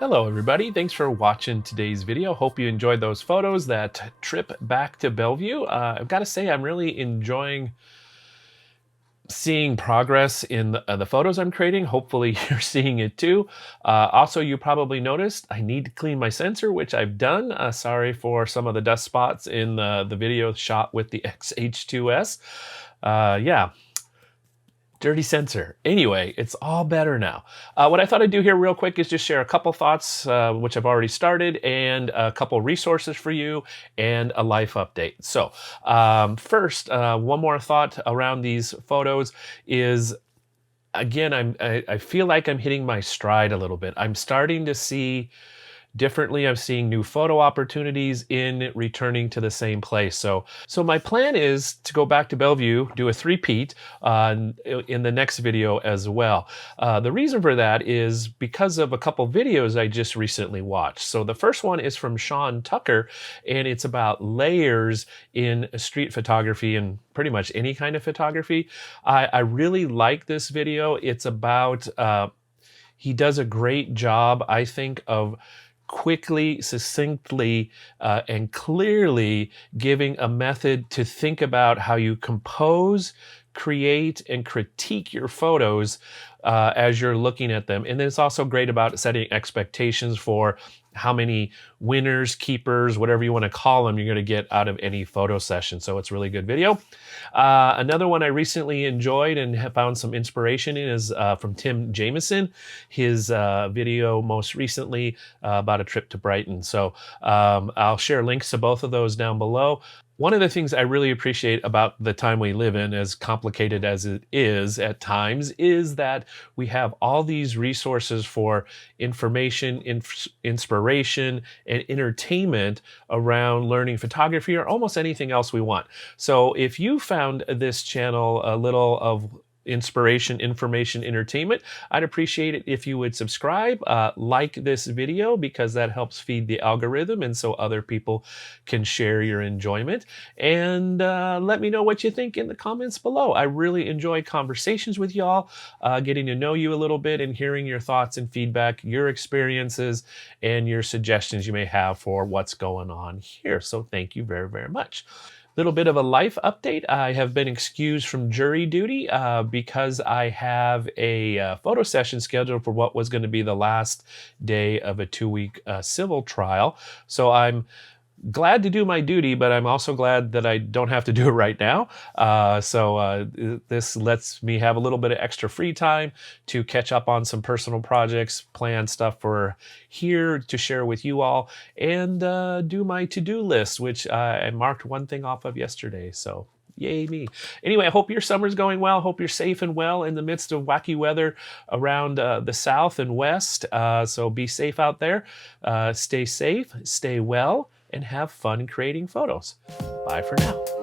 Hello everybody, thanks for watching today's video. Hope you enjoyed those photos, that trip back to Bellevue. I've got to say I'm really enjoying seeing progress in the photos I'm creating. Hopefully you're seeing it too. Also, you probably noticed I need to clean my sensor, which I've done. Sorry for some of the dust spots in the video shot with the X H2S. Yeah. Dirty sensor. Anyway, it's all better now. What I thought I'd do here real quick is just share a couple thoughts, which I've already started, and a couple resources for you, and a life update. So first, one more thought around these photos is, again, I feel like I'm hitting my stride a little bit. I'm starting to see differently. I'm seeing new photo opportunities in returning to the same place. So my plan is to go back to Bellevue, do a three-peat in the next video as well. The reason for that is because of a couple videos I just recently watched. So the first one is from Sean Tucker, and it's about layers in street photography and pretty much any kind of photography. I really like this video. It's about, he does a great job, I think, of quickly, succinctly, and clearly giving a method to think about how you compose, create, and critique your photos as you're looking at them. And then it's also great about setting expectations for how many winners, keepers, whatever you want to call them, you're going to get out of any photo session. So it's a really good video. Another one I recently enjoyed and have found some inspiration in is from Tim Jameson, his video most recently about a trip to Brighton. So I'll share links to both of those down below. One of the things I really appreciate about the time we live in, as complicated as it is at times, is that we have all these resources for information, inspiration, and entertainment around learning photography or almost anything else we want. So if you found this channel a little of inspiration, information, entertainment, I'd appreciate it if you would subscribe, like this video, because that helps feed the algorithm and so other people can share your enjoyment. And let me know what you think in the comments below. I really enjoy conversations with y'all, getting to know you a little bit and hearing your thoughts and feedback, your experiences, and your suggestions you may have for what's going on here. So thank you very, very much. Little bit of a life update. I have been excused from jury duty because I have a photo session scheduled for what was going to be the last day of a 2-week civil trial. So I'm glad to do my duty, but I'm also glad that I don't have to do it right now. This lets me have a little bit of extra free time to catch up on some personal projects, plan stuff for here to share with you all, and do my to-do list, which I marked one thing off of yesterday. So yay me. Anyway, I hope your summer's going well. Hope you're safe and well in the midst of wacky weather around the south and west. So be safe out there. Stay safe, stay well, and have fun creating photos. Bye for now.